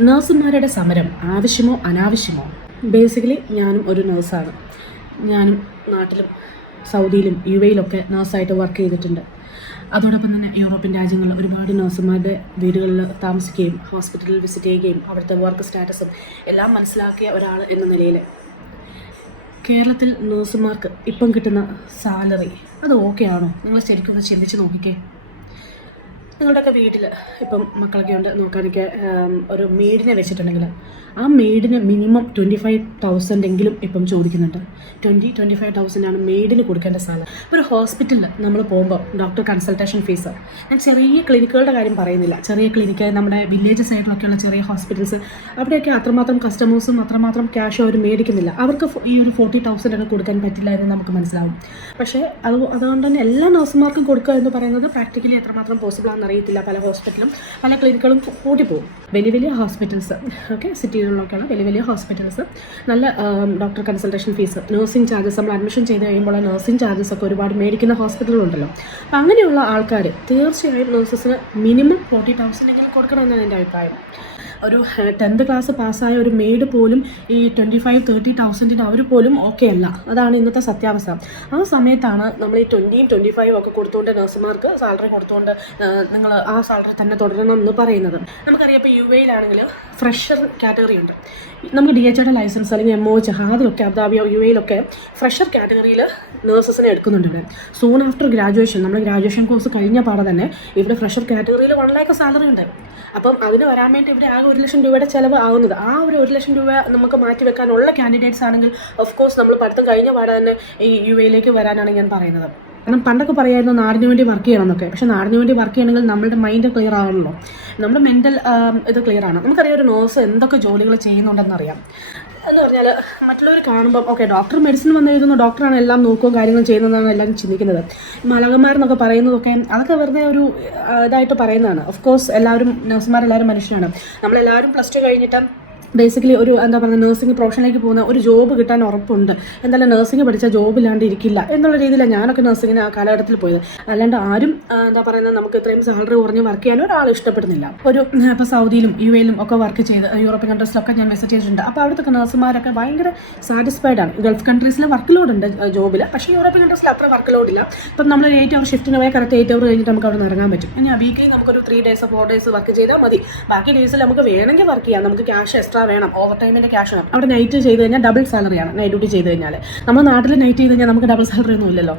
നഴ്സുമാരുടെ സമരം ആവശ്യമോ അനാവശ്യമോ? ബേസിക്കലി ഞാനും ഒരു നഴ്സാണ്. ഞാനും നാട്ടിലും സൗദിയിലും UAE-യിലൊക്കെ നഴ്സായിട്ട് വർക്ക് ചെയ്തിട്ടുണ്ട്. അതോടൊപ്പം തന്നെ യൂറോപ്യൻ രാജ്യങ്ങളിൽ ഒരുപാട് നഴ്സുമാരുടെ വീടുകളിൽ താമസിക്കുകയും ഹോസ്പിറ്റലിൽ വിസിറ്റ് ചെയ്യുകയും അവിടുത്തെ വർക്ക് സ്റ്റാറ്റസും എല്ലാം മനസ്സിലാക്കിയ ഒരാൾ എന്ന നിലയിൽ കേരളത്തിൽ നഴ്സുമാർക്ക് ഇപ്പം കിട്ടുന്ന സാലറി അത് ഓക്കെ ആണോ? നിങ്ങൾ ശരിക്കും ഒന്ന് ചിന്തിച്ച് നോക്കിക്കേ. നിങ്ങളുടെയൊക്കെ വീട്ടിൽ ഇപ്പം മക്കളൊക്കെ ഉണ്ട് നോക്കാനൊക്കെ ഒരു മെയ്ഡിനെ വെച്ചിട്ടുണ്ടെങ്കിൽ ആ മെയ്ഡിന് മിനിമം 25,000 എങ്കിലും ഇപ്പം ചോദിക്കുന്നുണ്ട്. 25,000 ആണ് മെയ്ഡിന് കൊടുക്കേണ്ട സാലറി. ഇപ്പോൾ ഒരു ഹോസ്പിറ്റലിൽ നമ്മൾ പോകുമ്പോൾ ഡോക്ടർ കൺസൾട്ടേഷൻ ഫീസ്, ഞാൻ ചെറിയ ക്ലിനിക്കുകളുടെ കാര്യം പറയുന്നില്ല, ചെറിയ ക്ലിനിക്ക് നമ്മുടെ വില്ലേജ് സൈഡിലൊക്കെയുള്ള ചെറിയ ഹോസ്പിറ്റൽസ്, അവിടെയൊക്കെ അത്രമാത്രം കസ്റ്റമേഴ്സും അത്രമാത്രം ക്യാഷ് അവർ മേടിക്കുന്നില്ല. അവർക്ക് ഈ ഒരു 40,000 ഒക്കെ കൊടുക്കാൻ പറ്റില്ല എന്ന് നമുക്ക് മനസ്സിലാവും. പക്ഷേ അതുകൊണ്ട് തന്നെ എല്ലാ നഴ്സുമാർക്കും കൊടുക്കുക എന്ന് പറയുന്നത് പ്രാക്ടിക്കലി എത്രമാത്രം പോസിബിൾ ആണെന്ന് അറിയത്തില്ല. പല ഹോസ്പിറ്റലും പല ക്ലിനിക്കുകളും കൂട്ടിപ്പോകും. വലിയ ഹോസ്പിറ്റൽസ് ഓക്കെ, സിറ്റികളിലൊക്കെയുള്ള വലിയ ഹോസ്പിറ്റൽസ് നല്ല doctor consultation fees, nursing charges, നമ്മൾ അഡ്മിഷൻ ചെയ്ത് കഴിയുമ്പോൾ നഴ്സിംഗ് ചാർജസ് ഒക്കെ ഒരുപാട് മേടിക്കുന്ന ഹോസ്പിറ്റലുകളുണ്ടല്ലോ. അപ്പോൾ അങ്ങനെയുള്ള ആൾക്കാർ തീർച്ചയായും നഴ്സസിന് മിനിമം 40,000 എങ്കിലും കൊടുക്കണമെന്നാണ് എൻ്റെ അഭിപ്രായം. ഒരു 10th ക്ലാസ് പാസ്സായ ഒരു മെയ്ഡ് പോലും ഈ 25,000-30,000 അവർ പോലും ഓക്കെ അല്ല. അതാണ് ഇന്നത്തെ സത്യാവസ്ഥ. ആ സമയത്താണ് നമ്മൾ ഈ 20,000 25,000 ഒക്കെ കൊടുത്തുകൊണ്ട് നഴ്സുമാർക്ക് സാലറി കൊടുത്തുകൊണ്ട് നിങ്ങൾ ആ സാലറി തന്നെ തുടരണം എന്ന് പറയുന്നത്. നമുക്കറിയാം ഇപ്പോൾ UAE-യിലാണെങ്കിൽ ഫ്രഷർ കാറ്റഗറി ഉണ്ട്. നമുക്ക് DHA ലൈസൻസ് അല്ലെങ്കിൽ MOH ഹാദിലൊക്കെ അബുദാബി UAE-യിലൊക്കെ ഫ്രഷർ കാറ്റഗറിയിൽ നഴ്സസിനെ എടുക്കുന്നുണ്ട്. ഇവിടെ സൂൺ ആഫ്റ്റർ ഗ്രാജുവേഷൻ, നമ്മൾ ഗ്രാജുവേഷൻ കോഴ്സ് കഴിഞ്ഞ പാടെ തന്നെ ഇവിടെ ഫ്രഷർ കാറ്റഗറിയിൽ 1 lakh സാലറി ഉണ്ട്. അപ്പം അതിന് വരാൻ വേണ്ടി ഇവിടെ ആകെ 1,00,000 രൂപയുടെ ചിലവ് ആവുന്നത്. ആ ഒരു 1,00,000 രൂപ നമുക്ക് മാറ്റി വെക്കാനുള്ള കാൻഡിഡേറ്റ്സ് ആണെങ്കിൽ ഓഫ് കോഴ്സ് നമ്മൾ പഠിത്തം കഴിഞ്ഞ പാടെ തന്നെ ഈ UAE-യിലേക്ക് വരാനാണ് ഞാൻ പറയുന്നത്. കാരണം പണ്ടൊക്കെ പറയായിരുന്നു നാടിന് വേണ്ടി വർക്ക് ചെയ്യണം എന്നൊക്കെ. പക്ഷേ നാടിന് വേണ്ടി വർക്ക് ചെയ്യണമെങ്കിൽ നമ്മുടെ മൈൻഡ് ക്ലിയർ ആവണമല്ലോ, നമ്മുടെ മെൻ്റൽ ഇത് ക്ലിയർ ആണ്. നമുക്കറിയാം ഒരു നഴ്സ് എന്തൊക്കെ ജോലികൾ ചെയ്യുന്നുണ്ടെന്നറിയാം. എന്ന് പറഞ്ഞാൽ മറ്റുള്ളവർ കാണുമ്പം ഓക്കെ ഡോക്ടർ മെഡിസിൻ വന്ന് എഴുതുന്നു, ഡോക്ടറാണ് എല്ലാം നോക്കുകയും കാര്യങ്ങൾ ചെയ്യുന്നതെന്നാണ് എല്ലാവരും ചിന്തിക്കുന്നത്. മലകന്മാരെന്നൊക്കെ പറയുന്നതൊക്കെ അതൊക്കെ വെറുതെ ഒരു ഇതായിട്ട് പറയുന്നതാണ്. ഓഫ് കോഴ്സ് എല്ലാവരും നഴ്സുമാരെല്ലാവരും മനുഷ്യനാണ്. നമ്മളെല്ലാവരും +2 കഴിഞ്ഞിട്ട് ബേസിക്കലി ഒരു എന്താ പറയുക നഴ്സിംഗ് പ്രൊഫഷനിലേക്ക് പോകുന്ന ഒരു ജോബ് കിട്ടാൻ ഉറപ്പുണ്ട്. എന്തായാലും നഴ്സിംഗ് പഠിച്ചാൽ ജോബ് ഇല്ലാണ്ട് ഇരിക്കില്ല എന്നുള്ള രീതിയിലാണ് ഞാനൊക്കെ നഴ്സിങ്ങിന് ആ കാലഘട്ടത്തിൽ പോയത്. അല്ലാണ്ട് ആരും എന്താ പറയുന്നത് നമുക്ക് ഇത്രയും സാലറി കുറഞ്ഞ് വർക്ക് ചെയ്യാൻ ഒരാൾ ഇഷ്ടപ്പെടുന്നില്ല. ഒരു ഇപ്പോൾ സൗദിയിലും UAE-യിലും ഒക്കെ വർക്ക് ചെയ്ത് യൂറോപ്യൻ കൺട്രീസിലൊക്കെ ഞാൻ വിസിറ്റ് ചെയ്തിട്ടുണ്ട്. അപ്പോൾ അവിടുത്തെ നഴ്സുമാരൊക്കെ ഭയങ്കര സാറ്റിസ്ഫൈഡ് ആണ്. ഗൾഫ് കൺട്രീസിൽ വർക്ക് ലോഡ് ഉണ്ട് ജോബിൽ, പക്ഷേ യൂറോപ്യൻ കൺട്രീസിൽ അത്ര വർക്ക് ലോഡില്ല. ഇപ്പം നമ്മൾ 8 hour ഷിഫ്റ്റിന് പോയാൽ കറക്റ്റ് 8 hour കഴിഞ്ഞിട്ട് നമുക്ക് അവിടെ ഇറങ്ങാൻ പറ്റും. ഇനി വീക്കിലി നമുക്കൊരു 3 days 4 days വർക്ക് ചെയ്താൽ മതി. ബാക്കി ഡേയ്സിൽ നമുക്ക് വേണമെങ്കിൽ വർക്ക് ചെയ്യാം. നമുക്ക് ക്യാഷ് എക്സ്ട്രാ വേണം, ഓവർ ടൈമിൻ്റെ ക്യാഷ് വേണം. അവിടെ നൈറ്റ് ചെയ്ത് കഴിഞ്ഞാൽ ഡബിൾ സാലറിയാണ്. നൈറ്റ് ഡ്യൂട്ടി ചെയ്ത് കഴിഞ്ഞാൽ നമ്മുടെ നാട്ടിൽ നൈറ്റ് ചെയ്ത് കഴിഞ്ഞാൽ നമുക്ക് ഡബിൾ സാലറി ഒന്നും ഇല്ലല്ലോ.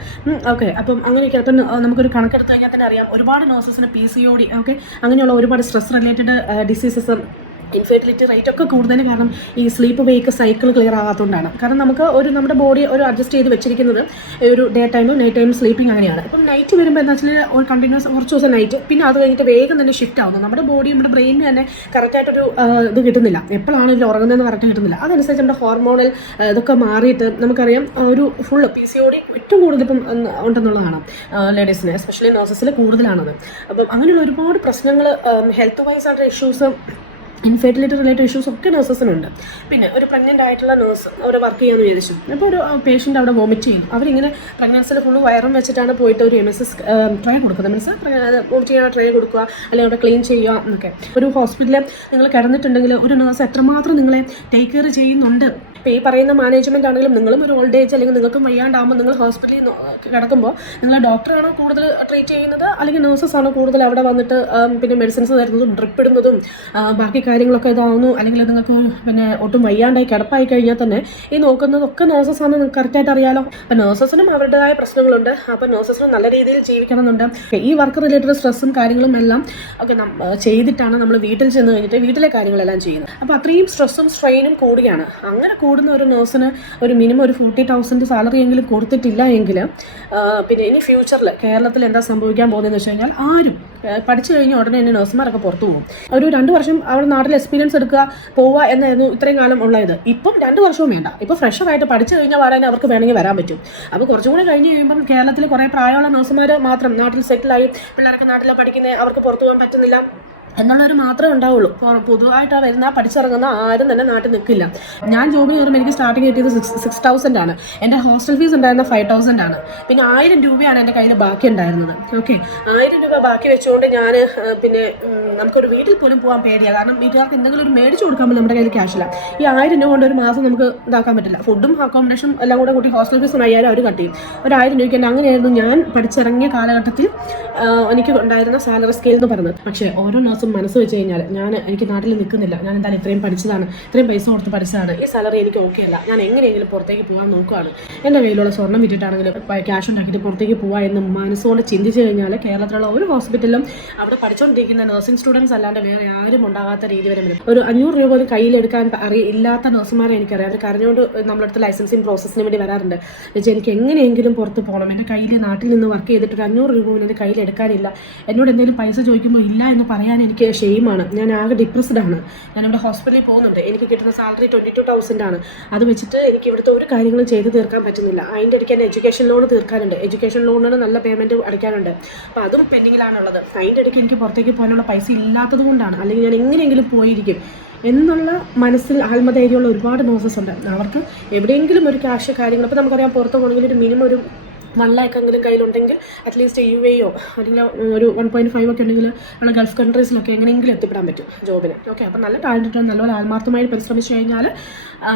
ഓക്കെ, അപ്പം അങ്ങനെയൊക്കെ അപ്പം നമുക്കൊരു കണക്കെടുത്ത് കഴിഞ്ഞാൽ തന്നെ അറിയാം ഒരുപാട് നഴ്സസിന് PCOD ഓക്കെ അങ്ങനെയുള്ള ഒരുപാട് stress related diseases, infertility rate ഒക്കെ കൂടുതൽ കാരണം ഈ സ്ലീപ്പ് വേക്ക് സൈക്കിൾ ക്ലിയർ ആകാത്തതുകൊണ്ടാണ്. കാരണം നമുക്ക് നമ്മുടെ ബോഡി ഒരു അഡ്ജസ്റ്റ് ചെയ്ത് വെച്ചിരിക്കുന്നത് ഒരു ഡേ ടൈമും നൈറ്റ് ടൈം സ്ലീപ്പിംഗ് അങ്ങനെയാണ്. ഇപ്പം നൈറ്റ് വരുമ്പോൾ എന്താ വെച്ചാൽ ഒരു കണ്ടിന്യൂസ് കുറച്ച് ദിവസം നൈറ്റ്, പിന്നെ അത് കഴിഞ്ഞിട്ട് വേഗം തന്നെ ഷിഫ്റ്റ് ആവുന്നു. നമ്മുടെ ബോഡി നമ്മുടെ ബ്രെയിനിന് തന്നെ കറക്റ്റായിട്ടൊരു ഇത് കിട്ടുന്നില്ല. എപ്പോഴാണ് ഇതിൽ ഉറങ്ങുന്നതെന്ന് കറക്റ്റ് കിട്ടുന്നില്ല. അതനുസരിച്ച് നമ്മുടെ ഹോർമോണൽ ഇതൊക്കെ മാറിയിട്ട് നമുക്കറിയാം ഒരു ഫുള്ള് PCOD ഏറ്റവും കൂടുതൽ ഇപ്പം ഉണ്ടെന്നുള്ളതാണ് ലേഡീസിന്, എസ്പെഷ്യലി നഴ്സസിൽ കൂടുതലാണത്. അപ്പം അങ്ങനെയുള്ള ഒരുപാട് പ്രശ്നങ്ങൾ ഹെൽത്ത് വൈസ് ആയിട്ടുള്ള ഇഷ്യൂസ്, ഇൻഫെർട്ടിലിറ്റി റിലേറ്റഡ് ഇഷ്യൂസ് ഒക്കെ നഴ്സസിനുണ്ട്. പിന്നെ ഒരു പ്രഗ്നൻ്റ് ആയിട്ടുള്ള നഴ്സ് അവിടെ വർക്ക് ചെയ്യാമെന്ന് വിചാരിച്ചു. അപ്പോൾ ഒരു പേഷ്യൻ്റ് അവിടെ വോമിറ്റ് ചെയ്യും. അവരിങ്ങനെ പ്രഗ്നൻസിൽ ഫുള്ള് വയറും വെച്ചിട്ടാണ് പോയിട്ട് ഒരു MSS ട്രേ കൊടുക്കുന്നത്. മീൻസ് വോമിറ്റ് ചെയ്യാൻ ട്രേ കൊടുക്കുക അല്ലെങ്കിൽ അവിടെ ക്ലീൻ ചെയ്യുക എന്നൊക്കെ. ഒരു ഹോസ്പിറ്റലിൽ നിങ്ങൾ കിടന്നിട്ടുണ്ടെങ്കിൽ ഒരു നഴ്സ് എത്രമാത്രം നിങ്ങളെ ടേക്ക് കെയർ ചെയ്യുന്നുണ്ട്. ഇപ്പോൾ ഈ പറയുന്ന മാനേജ്മെൻ്റ് ആണെങ്കിലും നിങ്ങളും ഒരു ഓൾഡ് ഏജ് അല്ലെങ്കിൽ നിങ്ങൾക്കും വയ്യാണ്ടാകുമ്പോൾ നിങ്ങൾ ഹോസ്പിറ്റലിൽ കിടക്കുമ്പോൾ നിങ്ങൾ ഡോക്ടറാണോ കൂടുതൽ ട്രീറ്റ് ചെയ്യുന്നത് അല്ലെങ്കിൽ നഴ്സസ് ആണോ കൂടുതൽ അവിടെ വന്നിട്ട് പിന്നെ മെഡിസിൻസ് തരുന്നതും ഡ്രിപ്പ് ഇടുന്നതും ബാക്കി കാര്യങ്ങളൊക്കെ ഇതാവുന്നു. അല്ലെങ്കിൽ നിങ്ങൾക്ക് പിന്നെ ഒട്ടും വയ്യാണ്ടായി കിടപ്പായി കഴിഞ്ഞാൽ തന്നെ ഈ നോക്കുന്നതൊക്കെ നഴ്സസ് ആണ്, നിങ്ങൾക്ക് കറക്റ്റായിട്ട് അറിയാലോ. അപ്പം നഴ്സസിനും അവരുടേതായ പ്രശ്നങ്ങളുണ്ട്. അപ്പോൾ നഴ്സസിനും നല്ല രീതിയിൽ ജീവിക്കണമെന്നുണ്ട്. ഈ വർക്ക് റിലേറ്റഡ് സ്ട്രെസ്സും കാര്യങ്ങളും എല്ലാം ഒക്കെ ചെയ്തിട്ടാണ് നമ്മൾ വീട്ടിൽ ചെന്ന് കഴിഞ്ഞിട്ട് വീട്ടിലെ കാര്യങ്ങളെല്ലാം ചെയ്യുന്നത്. അപ്പോൾ അത്രയും സ്ട്രെസ്സും സ്ട്രെയിനും കൂടുകയാണ്. അങ്ങനെ കൂടുന്ന ഒരു നഴ്സിന് ഒരു മിനിമം ഒരു 40,000 സാലറി എങ്കിലും കൊടുത്തിട്ടില്ല എങ്കിൽ പിന്നെ ഇനി ഫ്യൂച്ചറിൽ കേരളത്തിൽ എന്താ സംഭവിക്കാൻ പോകുന്നതെന്ന് വെച്ച് കഴിഞ്ഞാൽ ആരും പഠിച്ചു കഴിഞ്ഞ ഉടനെ തന്നെ നഴ്സുമാരൊക്കെ പുറത്തു പോകും. ഒരു 2 വർഷം അവിടെ നാട്ടിൽ എക്സ്പീരിയൻസ് എടുക്കുക പോവുക എന്നായിരുന്നു ഇത്രയും കാലം ഉള്ളത്. ഇപ്പം 2 വർഷവും വേണ്ട. ഇപ്പോൾ ഫ്രഷറായിട്ട് പഠിച്ചു കഴിഞ്ഞാൽ പാടാൻ അവർക്ക് വേണമെങ്കിൽ വരാൻ പറ്റും. അപ്പോൾ കുറച്ചും കൂടെ കഴിഞ്ഞ് കഴിയുമ്പം കേരളത്തിൽ കുറേ പ്രായമുള്ള നഴ്സുമാർ മാത്രം നാട്ടിൽ സെറ്റിലായി, പിള്ളേർക്ക് നാട്ടിൽ പഠിക്കുന്നത് അവർക്ക് പുറത്തു പോകാൻ പറ്റുന്നില്ല. എന്നുള്ളൊരു മാത്രമേ ഉണ്ടാവുള്ളൂ. പൊതുവായിട്ട് വരുന്ന പഠിച്ചിറങ്ങുന്ന ആരും തന്നെ നാട്ടിൽ നിൽക്കില്ല. ഞാൻ ജോബിന് കയറുമ്പോൾ എനിക്ക് സ്റ്റാർട്ടിങ് കിട്ടിയത് 6,000 ആണ്. എൻ്റെ ഹോസ്റ്റൽ ഫീസ് ഉണ്ടായിരുന്ന 5,000 ആണ്. പിന്നെ 1000 രൂപയാണ് എൻ്റെ കയ്യിൽ ബാക്കി ഉണ്ടായിരുന്നത്. ഓക്കെ, 1000 രൂപ ബാക്കി വെച്ചുകൊണ്ട് ഞാൻ പിന്നെ നമുക്കൊരു വീട്ടിൽ പോലും പോകാൻ പേടിയാണ്. കാരണം വീട്ടുകാർക്ക് എന്തെങ്കിലും ഒരു മേടിച്ച് കൊടുക്കുമ്പോൾ നമ്മുടെ കയ്യിൽ ക്യാഷില്ല. ഈ 1000 രൂപ കൊണ്ട് ഒരു മാസം നമുക്ക് ഇതാക്കാൻ പറ്റില്ല. ഫുഡും അക്കോമഡേഷനും എല്ലാം കൂടെ കൂട്ടി ഹോസ്റ്റൽ ഫീസ് 5000 അവർ കട്ട് ചെയ്യും. ഒരു 1000 രൂപയ്ക്ക് തന്നെ അങ്ങനെയായിരുന്നു ഞാൻ പഠിച്ചിറങ്ങിയ കാലഘട്ടത്തിൽ എനിക്ക് ഉണ്ടായിരുന്ന സാലറി സ്കെയിൽ എന്ന് പറയുന്നത്. പക്ഷേ ഓരോ നഴ്സും മനസ്സ് വെച്ച് കഴിഞ്ഞാൽ എനിക്ക് നാട്ടിൽ നിൽക്കുന്നില്ല, ഞാൻ എന്തായാലും ഇത്രയും പഠിച്ചതാണ്, ഇത്രയും പൈസ കൊടുത്ത് പഠിച്ചതാണ്, ഈ സാലറി എനിക്ക് ഓക്കെ അല്ല, ഞാൻ എങ്ങനെയെങ്കിലും പുറത്തേക്ക് പോകാൻ നോക്കുകയാണ്, എൻ്റെ കയ്യിലുള്ള സ്വർണ്ണം വിറ്റിട്ടാണെങ്കിലും ക്യാഷ് ഉണ്ടാക്കിയിട്ട് പുറത്തേക്ക് പോകാം എന്ന് മനസ്സുകൊണ്ട് ചിന്തിച്ച് കഴിഞ്ഞാൽ കേരളത്തിലുള്ള ഒരു ഹോസ്പിറ്റലിലും അവിടെ പഠിച്ചുകൊണ്ടിരിക്കുന്ന നഴ്സിംഗ് സ്റ്റുഡൻസ് അല്ലാണ്ട് വേറെ ആരും ഉണ്ടാകാത്ത രീതി വരെ വരും. ഒരു 500 രൂപ പോലും കയ്യിലെടുക്കാൻ ഇല്ലാത്ത നഴ്സുമാരെ എനിക്കറിയാം. അവർ കരഞ്ഞുകൊണ്ട് നമ്മളടുത്ത് ലൈസൻസിങ് പ്രോസസ്സിന് വേണ്ടി വരാറുണ്ട്. വെച്ചാൽ എനിക്ക് എങ്ങനെയെങ്കിലും പുറത്ത് പോകണം, എൻ്റെ കയ്യിൽ നാട്ടിൽ നിന്ന് വർക്ക് ചെയ്തിട്ട് ഒരു 500 രൂപ പോലും എൻ്റെ കയ്യിൽ എടുക്കാനില്ല, എന്നോട് എന്തെങ്കിലും പൈസ ചോദിക്കുമ്പോൾ ഇല്ല എന്ന് പറയാൻ എനിക്ക് ഷെയിമാണ്. ഞാൻ ആകെ ഡിപ്രസ്ഡ് ആണ്. ഞാനിവിടെ ഹോസ്പിറ്റലിൽ പോകുന്നുണ്ട്, എനിക്ക് കിട്ടുന്ന സാലറി 22,000 ആണ്. അത് വെച്ചിട്ട് എനിക്ക് ഇവിടുത്തെ ഒരു കാര്യങ്ങളും ചെയ്ത് തീർക്കാൻ പറ്റുന്നില്ല. അതിൻ്റെ ഇടയ്ക്ക് എൻ്റെ എഡ്യൂക്കേഷൻ ലോൺ തീർക്കാനുണ്ട്, എഡ്യൂക്കേഷൻ ലോണിന് നല്ല പേയ്മെൻറ്റ് അടയ്ക്കാനുണ്ട്. അപ്പോൾ അതും പെൻഡിങ്ങിലാണുള്ളത്. അതിൻ്റെ ഇടയ്ക്ക് എനിക്ക് പുറത്തേക്ക് പോകാനുള്ള പൈസ ഇല്ലാത്തത് കൊണ്ടാണ്, അല്ലെങ്കിൽ ഞാൻ എങ്ങനെയെങ്കിലും പോയിരിക്കും എന്നുള്ള മനസ്സിൽ ആത്മധൈര്യമുള്ള ഒരുപാട് നോസസ് ഉണ്ട്. അവർക്ക് എവിടെയെങ്കിലും ഒരു ക്യാഷ് കാര്യങ്ങൾ, അപ്പോൾ നമുക്കറിയാം പുറത്ത് പോകണമെങ്കിൽ ഒരു മിനിമം ഒരു 1 lakh എങ്കിലും കയ്യിലുണ്ടെങ്കിൽ അറ്റ്ലീസ്റ്റ് UAE അല്ലെങ്കിൽ ഒരു 1.5 ഒക്കെ ഉണ്ടെങ്കിൽ നമ്മൾ ഗൾഫ് കൺട്രീസിലൊക്കെ എങ്ങനെയെങ്കിലും എത്തിപ്പെടാൻ പറ്റും ജോബിന്. ഓക്കെ, അപ്പോൾ നല്ല ടാലൻറ്റ് നല്ലപോലെ ആത്മാർത്ഥമായി പരിശ്രമിച്ചു കഴിഞ്ഞാൽ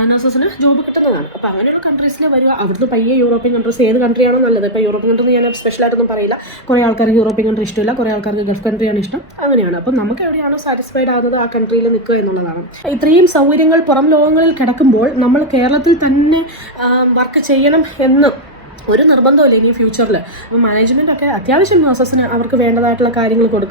നഴ്സസിന് ജോബ് കിട്ടുന്നതാണ്. അപ്പോൾ അങ്ങനെയുള്ള കൺട്രീസിൽ വരിക. അവിടുന്ന് പയ്യെ യൂറോപ്യൻ കൺട്രീസ് ഏത് കൺട്രിയാണോ നല്ലത്. ഇപ്പോൾ യൂറോപ്യൻ കൺട്രി ഞാൻ സ്പെഷ്യലായിട്ടൊന്നും പറയില്ല. കുറേ ആൾക്കാർക്ക് യൂറോപ്യൻ കൺട്രി ഇഷ്ടമില്ല, കുറേ ആൾക്കാർക്ക് ഗൾഫ് കൺട്രിയാണ് ഇഷ്ടം. അങ്ങനെയാണ്. അപ്പോൾ നമുക്ക് എവിടെയാണോ സാറ്റിസ്ഫൈഡ് ആകുന്നത് ആ കൺട്രിയിൽ നിൽക്കുക എന്നുള്ളതാണ്. ഇത്രയും സൗകര്യങ്ങൾ പുറം ലോകങ്ങളിൽ കിടക്കുമ്പോൾ നമ്മൾ കേരളത്തിൽ തന്നെ വർക്ക് ചെയ്യണം എന്ന് ഒരു നിർബന്ധമില്ല ഇനി ഫ്യൂച്ചറിൽ. അപ്പോൾ മാനേജ്മെൻറ്റൊക്കെ അത്യാവശ്യം നഴ്സസിന് അവർക്ക് വേണ്ടതായിട്ടുള്ള കാര്യങ്ങൾ കൊടുക്കും.